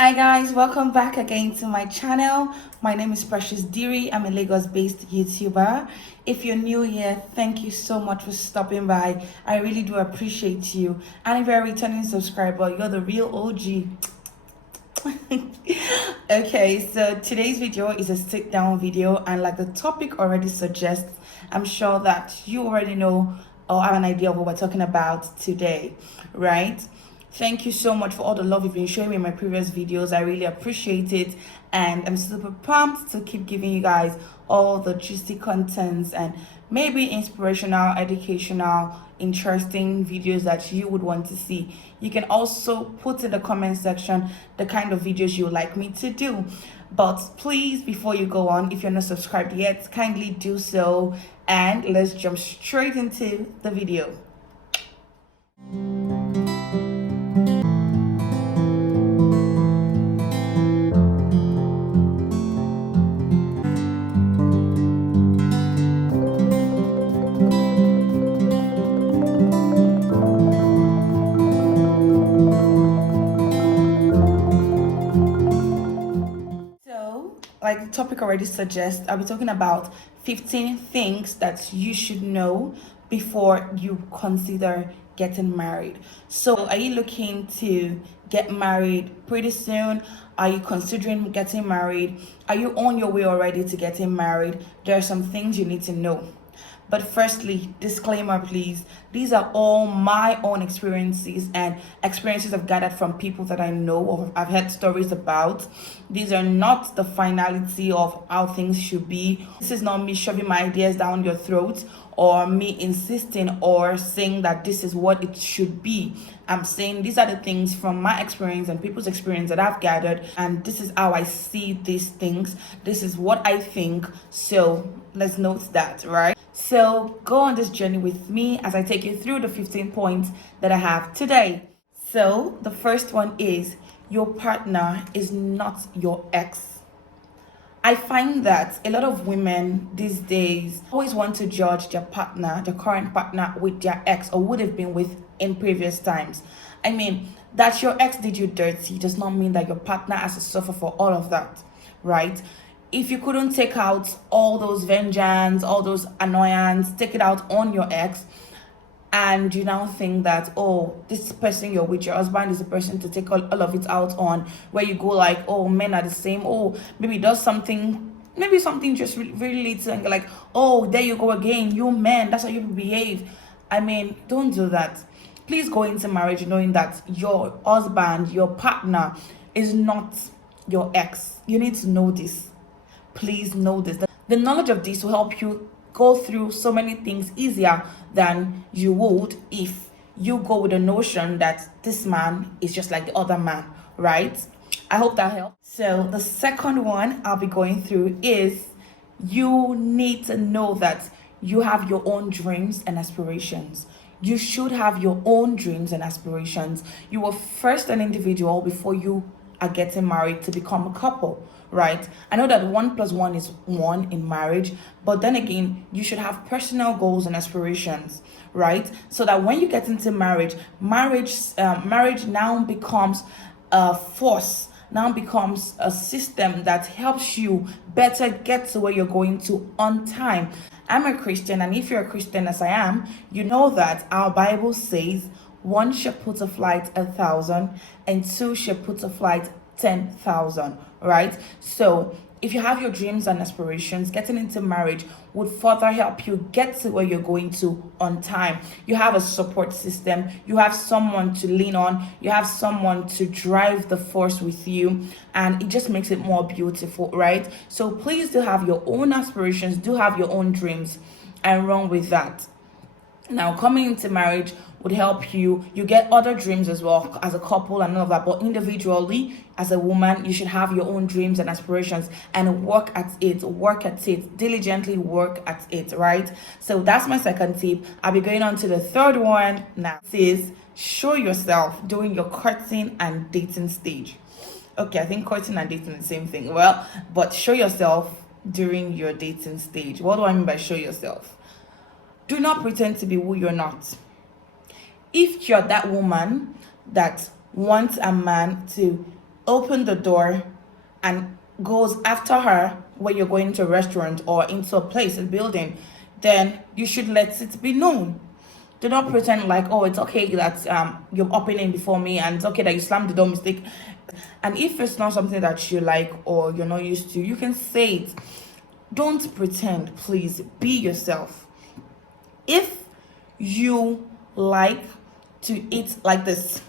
Hi guys, welcome back again to my channel. My name is Precious Diri. I'm a Lagos-based YouTuber. If you're new here, thank you so much for stopping by. I really do appreciate you. And if you're a returning subscriber, you're the real OG. Okay, so today's video is a sit down video, and like the topic already suggests, I'm sure that you already know or have an idea of what we're talking about today, right? Thank you so much for all the love you've been showing me in my previous videos. I really appreciate it, and I'm super pumped to keep giving you guys all the juicy contents and maybe inspirational, educational, interesting videos that you would want to see. You can also put in the comment section the kind of videos you would like me to do. But please, before you go on, if you're not subscribed yet, kindly do so, and let's jump straight into the video. Like the topic already suggests, I'll be talking about 15 things that you should know before you consider getting married. So, are you looking to get married pretty soon? Are you considering getting married? Are you on your way already to getting married? There are some things you need to know. But firstly, disclaimer please, these are all my own experiences and experiences I've gathered from people that I know or I've heard stories about. These are not the finality of how things should be. This is not me shoving my ideas down your throat or me insisting or saying that this is what it should be. I'm saying these are the things from my experience and people's experience that I've gathered, and this is how I see these things. This is what I think. So let's note that, right? So go on this journey with me as I take you through the 15 points that I have today. So the first one is your partner is not your ex. I find that a lot of women these days always want to judge their partner, their current partner, with their ex or would have been with in previous times. I mean, that your ex did you dirty does not mean that your partner has to suffer for all of that, right? If you couldn't take out all those vengeance, all those annoyance, take it out on your ex, and you now think that, oh, this person you're with, your husband, is the person to take all of it out on, where you go like, oh, men are the same, oh, maybe he does something, maybe something just really little, and you're like, oh, there you go again, you men, that's how you behave. I mean, don't do that. Please go into marriage knowing that your husband, your partner, is not your ex. You need to know this. Please know this. The knowledge of this will help you go through so many things easier than you would if you go with the notion that this man is just like the other man, right? I hope that helps. So the second one I'll be going through is you need to know that you have your own dreams and aspirations. You should have your own dreams and aspirations. You are first an individual before you are getting married to become a couple, right? I know that 1+1 is 1 in marriage, but then again, you should have personal goals and aspirations, right? So that when you get into marriage now becomes a force, now becomes a system that helps you better get to where you're going to on time. I'm a Christian, and if you're a Christian as I am, you know that our Bible says one shall put to flight 1,000, and two shall put to flight 10,000, right? So if you have your dreams and aspirations, getting into marriage would further help you get to where you're going to on time. You have a support system, you have someone to lean on, you have someone to drive the force with you, and it just makes it more beautiful, right? So please do have your own aspirations, do have your own dreams, and run with that. Now, coming into marriage would help you. You get other dreams as well as a couple and all of that, but individually, as a woman, you should have your own dreams and aspirations and work at it, diligently work at it, right? So that's my second tip. I'll be going on to the third one now. This is show yourself during your courting and dating stage. Okay, I think courting and dating is the same thing. Well, but show yourself during your dating stage. What do I mean by show yourself? Do not pretend to be who you're not. If you're that woman that wants a man to open the door and goes after her when you're going to a restaurant or into a place, a building, then you should let it be known. Do not pretend like, oh, it's okay that you're opening before me, and it's okay that you slammed the door mistake. And if it's not something that you like or you're not used to, you can say it. Don't pretend, please. Be yourself. If you like to eat like this,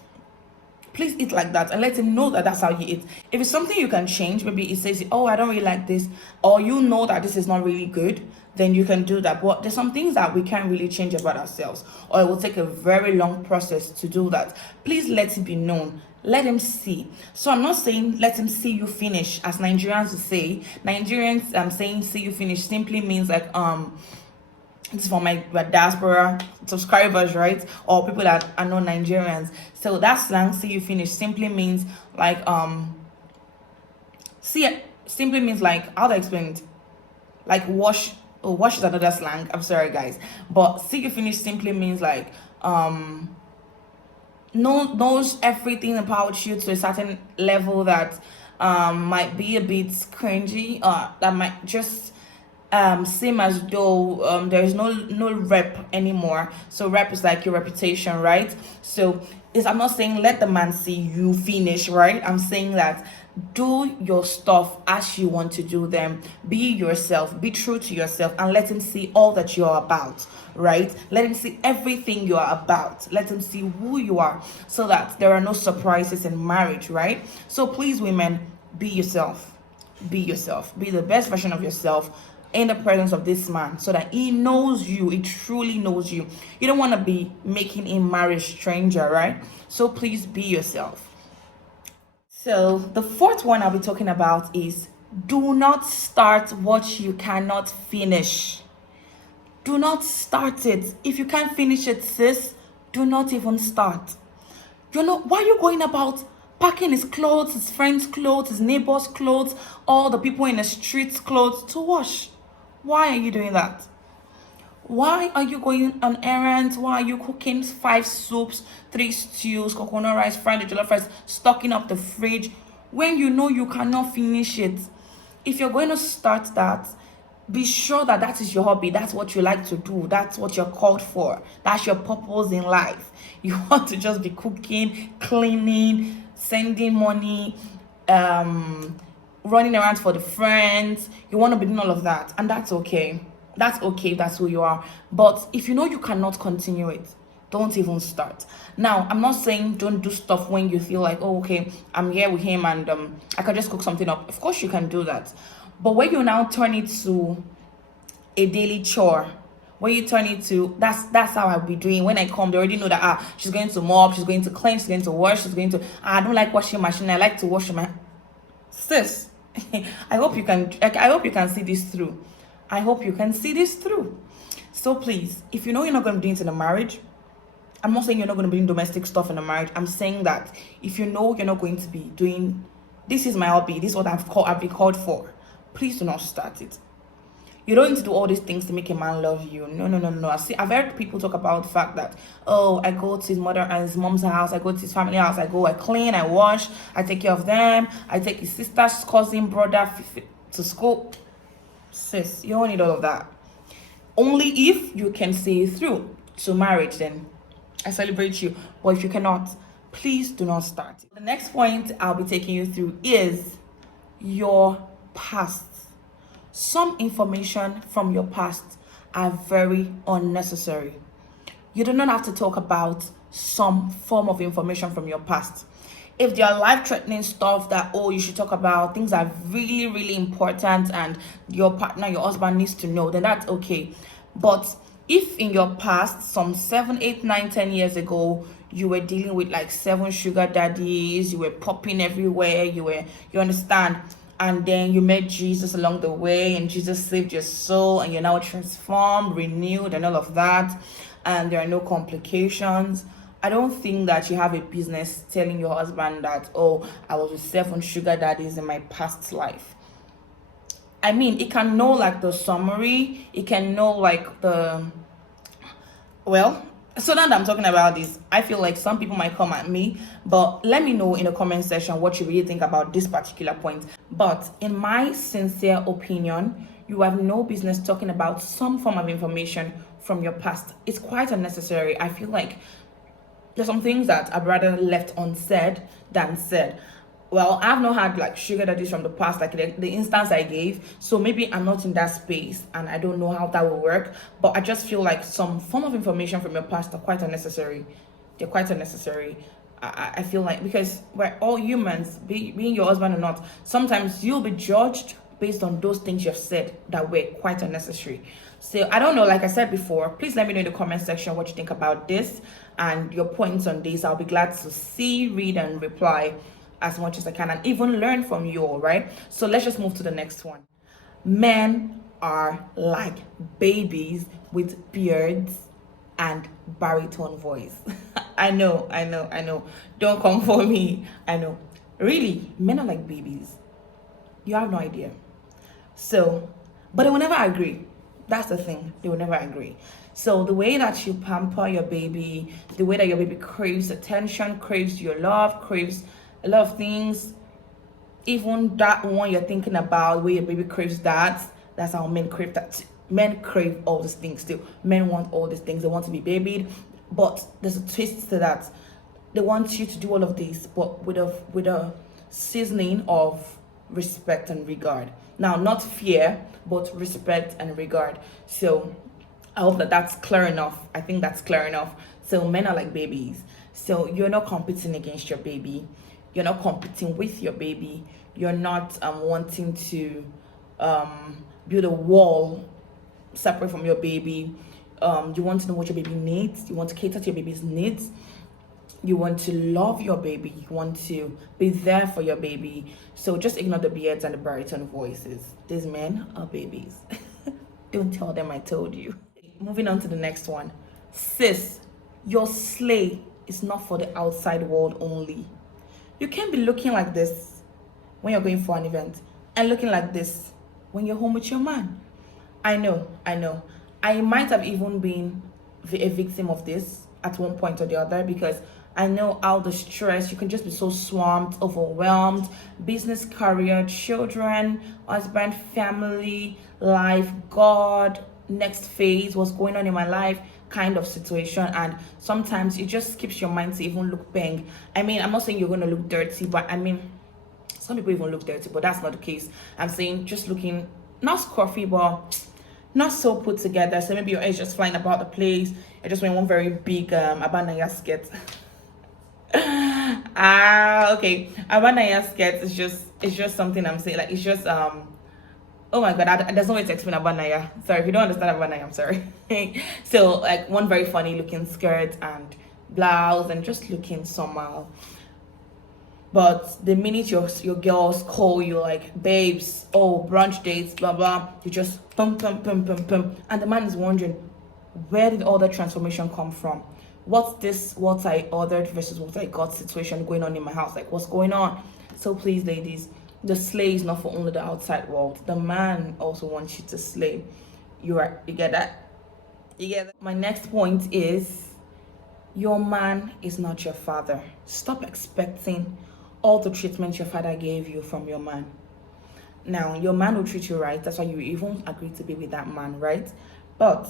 please eat like that and let him know that that's how you eat. If it's something you can change, maybe it says, oh, I don't really like this, or you know that this is not really good, then you can do that. But there's some things that we can't really change about ourselves, or it will take a very long process to do that. Please let it be known. Let him see. So I'm not saying let him see you finish, as Nigerians would say. Nigerians saying see you finish simply means like it's for my diaspora subscribers, right? Or people that are not Nigerians. So that slang, see you finish, simply means like simply means like, how do I explain it? Like wash. Oh, wash is another slang. I'm sorry, guys. But see you finish simply means like knows everything about you to a certain level that might be a bit cringy, that might just seem as though there is no rep anymore. So rep is like your reputation, right? So I'm not saying let the man see you finish, right? I'm saying that do your stuff as you want to do them. Be yourself, be true to yourself, and let him see all that you're about, right? Let him see everything you are about. Let him see who you are, so that there are no surprises in marriage, right? So please, women, be yourself. Be yourself. Be the best version of yourself in the presence of this man, so that he knows you. He truly knows you. You don't want to be making him marry a stranger, right? So please be yourself. So the fourth one I'll be talking about is do not start what you cannot finish. Do not start it. If you can't finish it, sis, do not even start. You know, why are you going about packing his clothes, his friends' clothes, his neighbors' clothes, all the people in the streets' clothes to wash? Why are you doing that? Why are you going on errands? Why are you cooking 5 soups, 3 stews, coconut rice, fried jollof rice, stocking up the fridge when you know you cannot finish it? If you're going to start that, be sure that that is your hobby. That's what you like to do. That's what you're called for. That's your purpose in life. You want to just be cooking, cleaning, sending money, running around for the friends. You want to be doing all of that, and that's okay. That's okay. That's who you are. But if you know you cannot continue it, don't even start. Now, I'm not saying don't do stuff when you feel like, oh, okay, I'm here with him and I can just cook something up. Of course you can do that. But when you now turn it to a daily chore, when you turn it to, that's how I'll be doing. When I come, they already know that she's going to mop, she's going to clean, she's going to wash, she's going to, I don't like washing machine, I like to wash my sis. I hope you can see this through. I hope you can see this through. So please, if you know you're not going to be doing it in a marriage, I'm not saying you're not going to be doing domestic stuff in a marriage. I'm saying that if you know you're not going to be doing, this is my hobby, this is what I've been called for, please do not start it. You don't need to do all these things to make a man love you. No. I've heard people talk about the fact that, oh, I go to his mother and his mom's house, I go to his family house, I clean, I wash, I take care of them, I take his sister's cousin, brother to school. Sis, you don't need all of that. Only if you can see it through to marriage, then I celebrate you. But if you cannot, please do not start. The next point I'll be taking you through is your past. Some information from your past are very unnecessary. You do not have to talk about some form of information from your past. If there are life-threatening stuff that, oh, you should talk about, things that are really, really important and your partner, your husband needs to know, then that's okay. But if in your past, some 7, 8, 9, 10 years ago, you were dealing with like 7 sugar daddies, you were popping everywhere, you understand, and then you met Jesus along the way and Jesus saved your soul and you're now transformed, renewed and all of that, and there are no complications, I don't think that you have a business telling your husband that, oh, I was with 7 sugar daddies in my past life. I mean, it can know like the summary, it can know like the, well, So now that I'm talking about this, I feel like some people might come at me, but let me know in the comment section what you really think about this particular point. But in my sincere opinion, you have no business talking about some form of information from your past. It's quite unnecessary. I feel like there's some things that I'd rather left unsaid than said. Well, I've not had like sugar daddies from the past, like the instance I gave. So maybe I'm not in that space and I don't know how that will work. But I just feel like some form of information from your past are quite unnecessary. They're quite unnecessary. I feel like because we're all humans, being your husband or not, sometimes you'll be judged based on those things you've said that were quite unnecessary. So I don't know, like I said before, please let me know in the comment section what you think about this and your points on this. I'll be glad to see, read, and reply as much as I can and even learn from you all, right? So let's just move to the next one. Men are like babies with beards and baritone voice. I know. Don't come for me. I know. Really, men are like babies. You have no idea. So, but they will never agree. That's the thing. They will never agree. So the way that you pamper your baby, the way that your baby craves attention, craves your love, craves a lot of things, even that one you're thinking about where your baby craves that, that's how men crave that. Men crave all these things too. Men want all these things. They want to be babied, but there's a twist to that. They want you to do all of this, but with a seasoning of respect and regard. Now, not fear, but respect and regard. So I hope that that's clear enough. I think that's clear enough. So men are like babies. So you're not competing against your baby. You're not competing with your baby. You're not wanting to build a wall separate from your baby. You want to know what your baby needs. You want to cater to your baby's needs. You want to love your baby. You want to be there for your baby. So just ignore the beards and the baritone voices. These men are babies. Don't tell them I told you. Moving on to the next one. Sis, your slay is not for the outside world only. You can't be looking like this when you're going for an event and looking like this when you're home with your man. I know. I might have even been a victim of this at one point or the other because I know how the stress, you can just be so swamped, overwhelmed, business, career, children, husband, family, life, God, next phase, what's going on in my life kind of situation. And sometimes it just skips your mind to even look bang. I mean, I'm not saying you're going to look dirty, but I mean, some people even look dirty, but that's not the case. I'm saying just looking, not scruffy, but not so put together. So maybe your hair is just flying about the place. You're just wearing one very big abanaya skirt. Okay. Abanaya skirt is just something I'm saying. Like it's just oh my god, there's no way to explain abanaya. Sorry if you don't understand abanaya, I'm sorry. So like one very funny looking skirt and blouse and just looking somehow. But the minute your girls call you like babes, oh brunch dates, blah blah, you just pum, and the man is wondering, where did all the transformation come from? What's this what I ordered versus what I got situation going on in my house? Like what's going on? So please, ladies, the slay is not for only the outside world. The man also wants you to slay. You get that? You get that? My next point is your man is not your father. Stop expecting all the treatment your father gave you from your man. Now, your man will treat you right. That's why you even agree to be with that man, right? But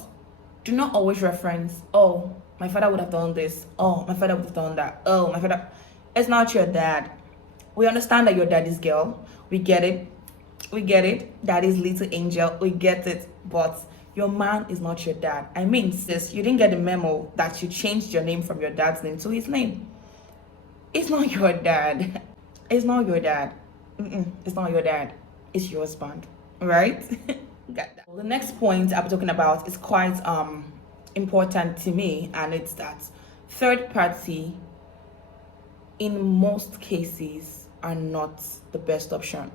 do not always reference, oh, my father would have done this. Oh, my father would have done that. Oh, my father. It's not your dad. We understand that your daddy's girl. We get it. Daddy's little angel. We get it. But your man is not your dad. I mean, sis, you didn't get the memo that you changed your name from your dad's name to his name. It's not your dad. It's not your dad. It's not your dad. It's your husband. Right? Got that. The next point I'm talking about is quite important to me, and it's that third party in most cases are not the best option,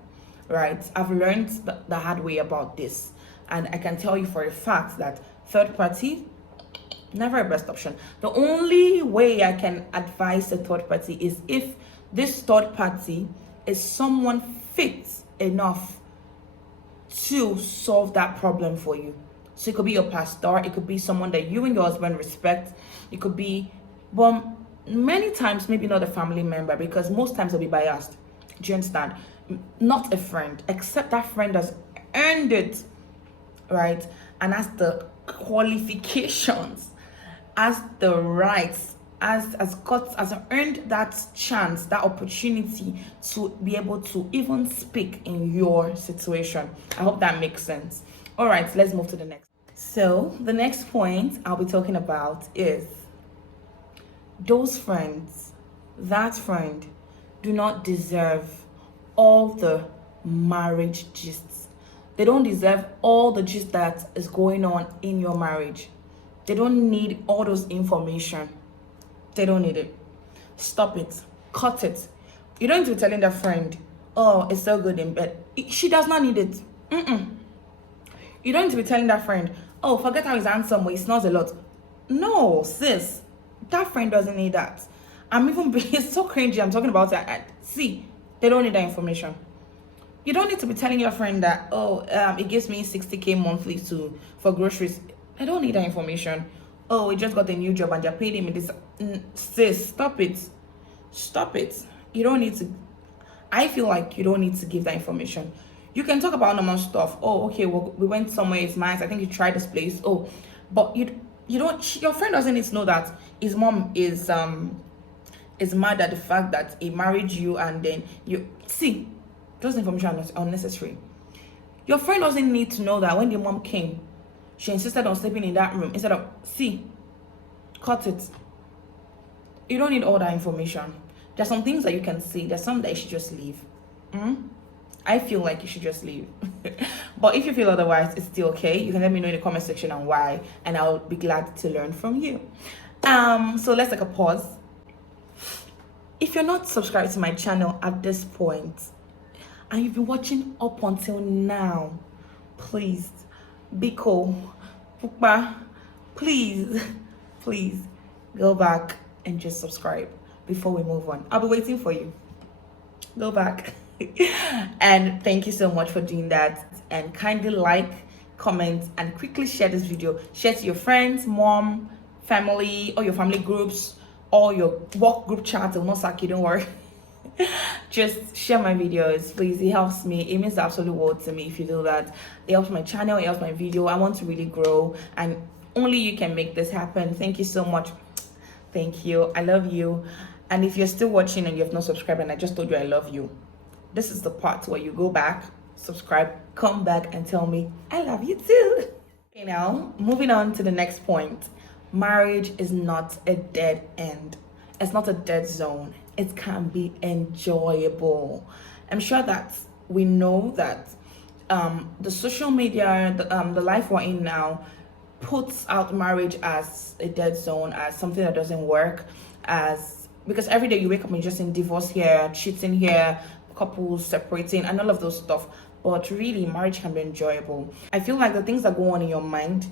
right? I've learned the hard way about this, and I can tell you for a fact that third party, never a best option. The only way I can advise a third party is if this third party is someone fit enough to solve that problem for you. So it could be your pastor, it could be someone that you and your husband respect, it could be, but many times maybe not a family member, because most times they'll be biased. Do you understand? Not a friend, except that friend has earned it, right? And has the qualifications, has the rights, has earned that chance, that opportunity to be able to even speak in your situation. I hope that makes sense. All right, let's move to the next. So the next point I'll be talking about is those friends, that friend, do not deserve all the marriage gists. They don't deserve all the gist that is going on in your marriage. They don't need all those information. They don't need it. Stop it. Cut it. You don't need to be telling that friend, oh, it's so good in bed. She does not need it. You don't need to be telling that friend, oh, forget how he's handsome, but he snores a lot. No, sis. That friend doesn't need that. I'm even being it's so cringy. I'm talking about it. See, they don't need that information. You don't need to be telling your friend that, oh, it gives me 60K monthly for groceries. I don't need that information. Oh, he just got a new job and they're paying him this. Sis, stop it. Stop it. You don't need to. I feel like you don't need to give that information. You can talk about normal stuff. Oh, okay, well, we went somewhere, it's nice. I think you tried this place. Oh, but you don't. Your friend doesn't need to know that his mom is mad at the fact that he married you, and then you see those information are unnecessary. Your friend doesn't need to know that when the mom came, she insisted on sleeping in that room instead of cut it. You don't need all that information. There's some things that you can see. There's some that you should just leave. I feel like you should just leave. But if you feel otherwise, it's still okay. You can let me know in the comment section and why, and I'll be glad to learn from you. So let's take a pause. If you're not subscribed to my channel at this point, and you've been watching up until now, please, Biko, Pupa, please go back and just subscribe before we move on. I'll be waiting for you. Go back. And thank you so much for doing that, and kindly like, comment, and quickly share this video. Share to your friends, mom, family, or your family groups, or your work group chat. It will not suck you, don't worry. Just share my videos, please. It helps me. It means the absolute world to me if you do that. It helps my channel, it helps my video. I want to really grow, and only you can make this happen. Thank you so much. Thank you. I love you. And if you're still watching and you have not subscribed and I just told you I love you, this is the part where you go back, subscribe, come back and tell me I love you too. Okay, now moving on to the next point. Marriage is not a dead end. It's not a dead zone. It can be enjoyable. I'm sure that we know that the social media, the life we're in now, puts out marriage as a dead zone, as something that doesn't work, because every day you wake up and you're just in divorce here, cheating here, couples separating, and all of those stuff. But really, marriage can be enjoyable. I feel like the things that go on in your mind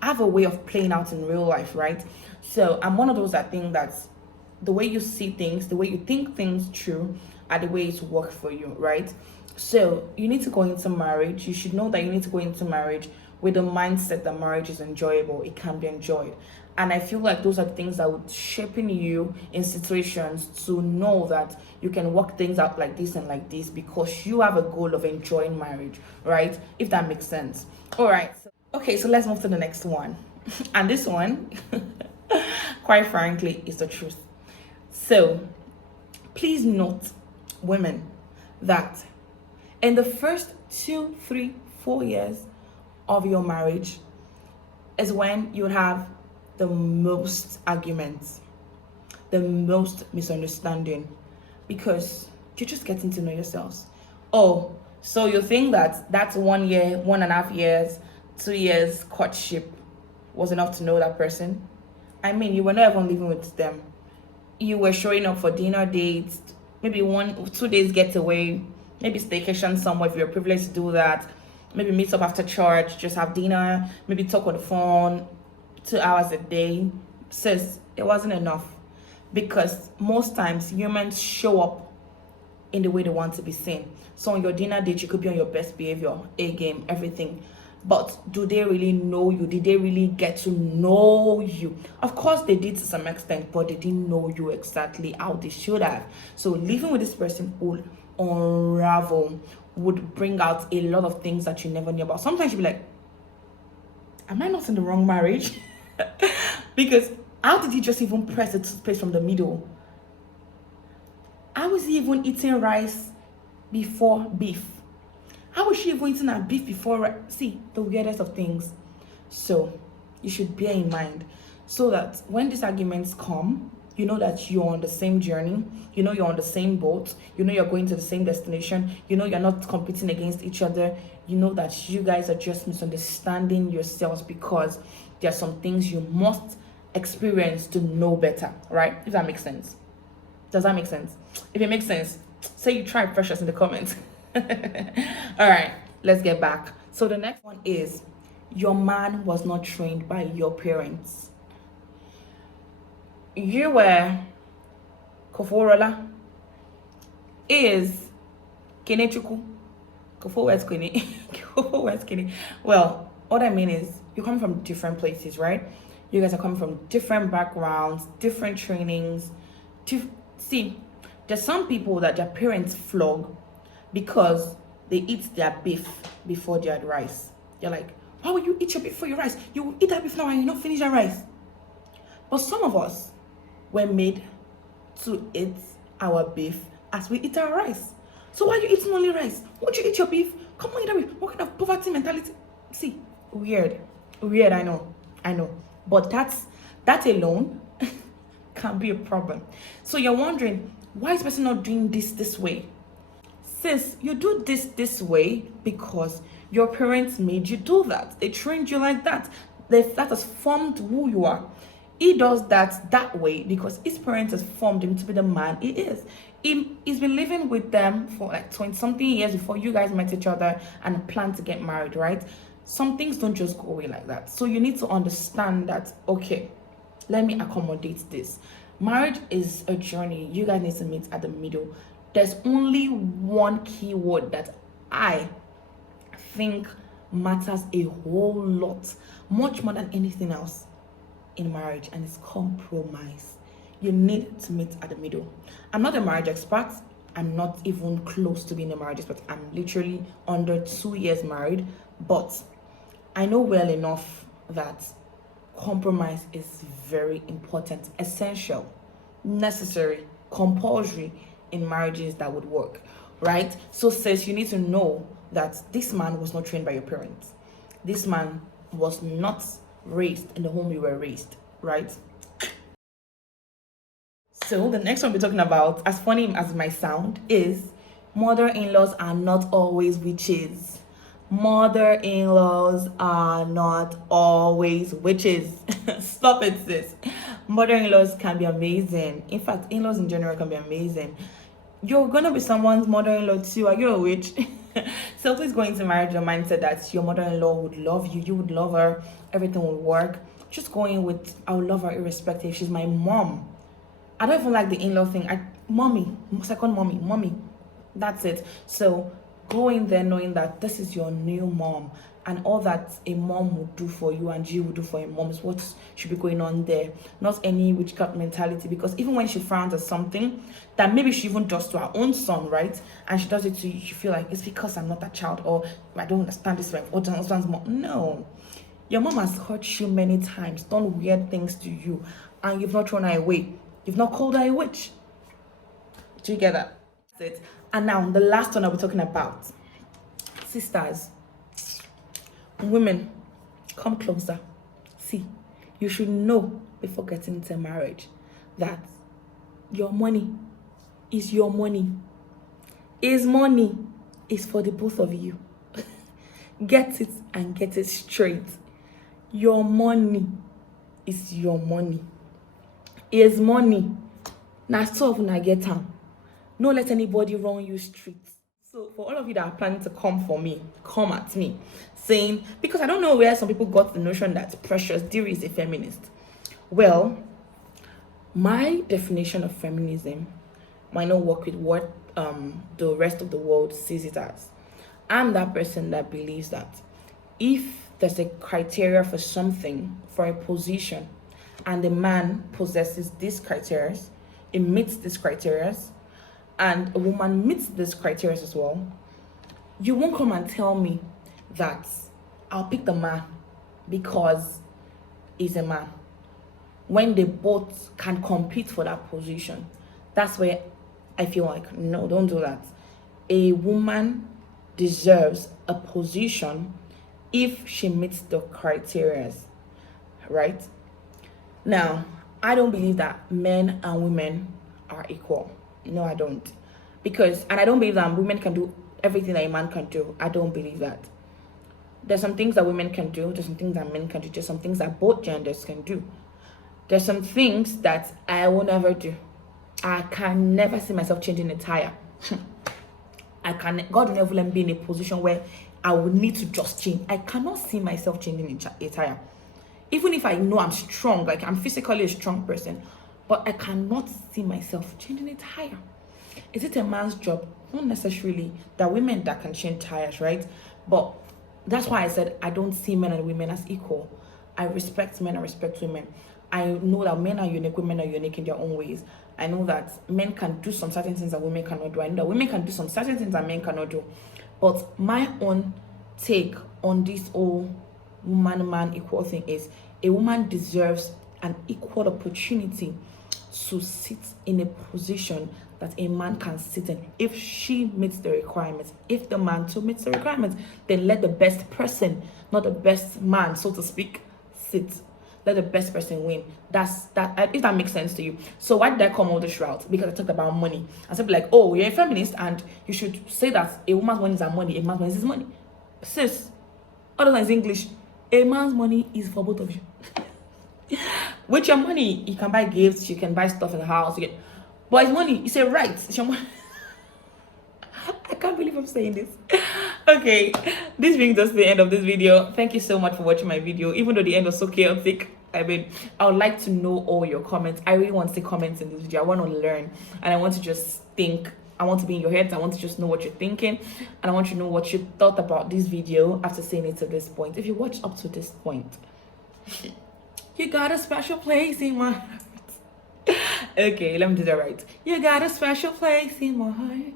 have a way of playing out in real life, right? So I'm one of those that think that the way you see things, the way you think things through, are the ways work for you, right? So you need to go into marriage. You should know that you need to go into marriage with the mindset that marriage is enjoyable. It can be enjoyed. And I feel like those are things that would shape you in situations to know that you can work things out like this and like this because you have a goal of enjoying marriage, right? If that makes sense. All right. So let's move to the next one. And this one, quite frankly, is the truth. So please note, women, that in the first 2, 3, 4 years of your marriage is when you have the most arguments, the most misunderstanding, because you're just getting to know yourselves. Oh, so you think that that's 1 year, 1.5 years, 2 years courtship was enough to know that person? I mean, you were not even living with them. You were showing up for dinner dates, maybe 1-2 days getaway, maybe staycation somewhere if you're privileged to do that. Maybe meet up after church, just have dinner, maybe talk on the phone 2 hours a day. Sis, it wasn't enough, because most times humans show up in the way they want to be seen. So on your dinner date, you could be on your best behavior, A game, everything. But do they really know you? Did they really get to know you? Of course they did to some extent, but they didn't know you exactly how they should have. So living with this person would unravel, would bring out a lot of things that you never knew about. Sometimes you'll be like, am I not in the wrong marriage? Because how did he just even press the toothpaste from the middle? How was he even eating rice before beef? How was she even eating her beef before rice? See, the weirdest of things. So you should bear in mind, so that when these arguments come, you know that you're on the same journey, you know you're on the same boat, you know you're going to the same destination, you know you're not competing against each other, you know that you guys are just misunderstanding yourselves, because there are some things you must experience to know better, right? If that makes sense. Does that make sense? If it makes sense, say you try precious in the comments. All right, let's get back. So the next one is, your man was not trained by your parents. You were Koforola is Kenechuku. Kofo West Kene. Kofo West Kene. Well, what I mean is, you're coming from different places, right? You guys are coming from different backgrounds, different trainings. See, there's some people that their parents flog because they eat their beef before they had rice. You're like, why would you eat your beef before your rice? You will eat that beef now and you not finish your rice. But some of us were made to eat our beef as we eat our rice. So why are you eating only rice? Won't you eat your beef? Come on, eat that beef. What kind of poverty mentality? See, weird, I know. But that alone can be a problem. So you're wondering, why is person not doing this way? Sis, you do this way because your parents made you do that. They trained you like that. That has formed who you are. He does that way because his parents has formed him to be the man he is. He's been living with them for like 20 something years before you guys met each other and plan to get married, right? Some things don't just go away like that. So you need to understand that, okay, let me accommodate this. Marriage is a journey. You guys need to meet at the middle. There's only one key word that I think matters a whole lot, much more than anything else in marriage, and it's compromise. You need to meet at the middle. I'm not a marriage expert. I'm not even close to being a marriage expert. I'm literally under 2 years married, but I know well enough that compromise is very important, essential, necessary, compulsory in marriages that would work, right? So sis, you need to know that this man was not trained by your parents. This man was not raised in the home you were raised, right? So the next one we're talking about, as funny as it might sound, is mother-in-laws are not always witches. Mother-in-laws are not always witches. Stop it, sis. Mother-in-laws can be amazing. In fact, in-laws in general can be amazing. You're gonna be someone's mother-in-law too. Are you a witch? So please go into marriage your mindset that your mother-in-law would love you, you would love her, everything will work. Just going with, I would love her irrespective. She's my mom. I don't even like the in-law thing. Mommy, second mommy. That's it. So go in there knowing that this is your new mom, and all that a mom would do for you and you would do for a mom is what should be going on there. Not any witchcraft mentality, because even when she frowns at something that maybe she even does to her own son, right? And she does it to you, you feel like it's because I'm not a child, or I don't understand this, or don't understand mom. No. Your mom has hurt you many times, done weird things to you, and you've not thrown her away. You've not called her a witch. Do you get that? That's it. And now the last one I'll be talking about. Sisters, women, come closer. See, you should know before getting into marriage that your money is your money. His money is for the both of you. Get it and get it straight. Your money is your money. His money. Now stop when I get time. No let anybody run you street. So for all of you that are planning to come for me, come at me, saying, because I don't know where some people got the notion that Precious Diri is a feminist. Well, my definition of feminism might not work with what the rest of the world sees it as. I'm that person that believes that if there's a criteria for something, for a position, and the man possesses these criteria, it meets these criteria, and a woman meets these criteria as well, you won't come and tell me that I'll pick the man because he's a man, when they both can compete for that position. That's where I feel like, no, don't do that. A woman deserves a position if she meets the criteria, right? Now, I don't believe that men and women are equal. No, I don't. And I don't believe that women can do everything that a man can do. I don't believe that. There's some things that women can do, there's some things that men can do, there's some things that both genders can do. There's some things that I will never do. I can never see myself changing a tire. God will never let me be in a position where I would need to just change. I cannot see myself changing a tire. Even if I know I'm strong, like I'm physically a strong person, but I cannot see myself changing a tire. Is it a man's job? Not necessarily. There are women that can change tires, right? But that's why I said I don't see men and women as equal. I respect men, I respect women. I know that men are unique, women are unique in their own ways. I know that men can do some certain things that women cannot do. I know that women can do some certain things that men cannot do. But my own take on this whole woman-man equal thing is a woman deserves an equal opportunity to sit in a position that a man can sit in if she meets the requirements. If the man too meets the requirements, then let the best person, not the best man, so to speak, sit. Let the best person win. That's that. If that makes sense to you. So why did I come all this route? Because I talked about money. I said like, oh, you're a feminist and you should say that a woman's money is her money, a man's money is his money. Sis, other than English, a man's money is for both of you. With your money, you can buy gifts, you can buy stuff in the house. But it's money. It's a right. It's your money. I can't believe I'm saying this. Okay, this brings us to the end of this video. Thank you so much for watching my video. Even though the end was so chaotic, I would like to know all your comments. I really want to see comments in this video. I want to learn and I want to just think. I want to be in your heads. I want to just know what you're thinking, and I want you to know what you thought about this video after seeing it to this point. If you watched up to this point, you got a special place in my heart. Okay, let me do that right. You got a special place in my heart.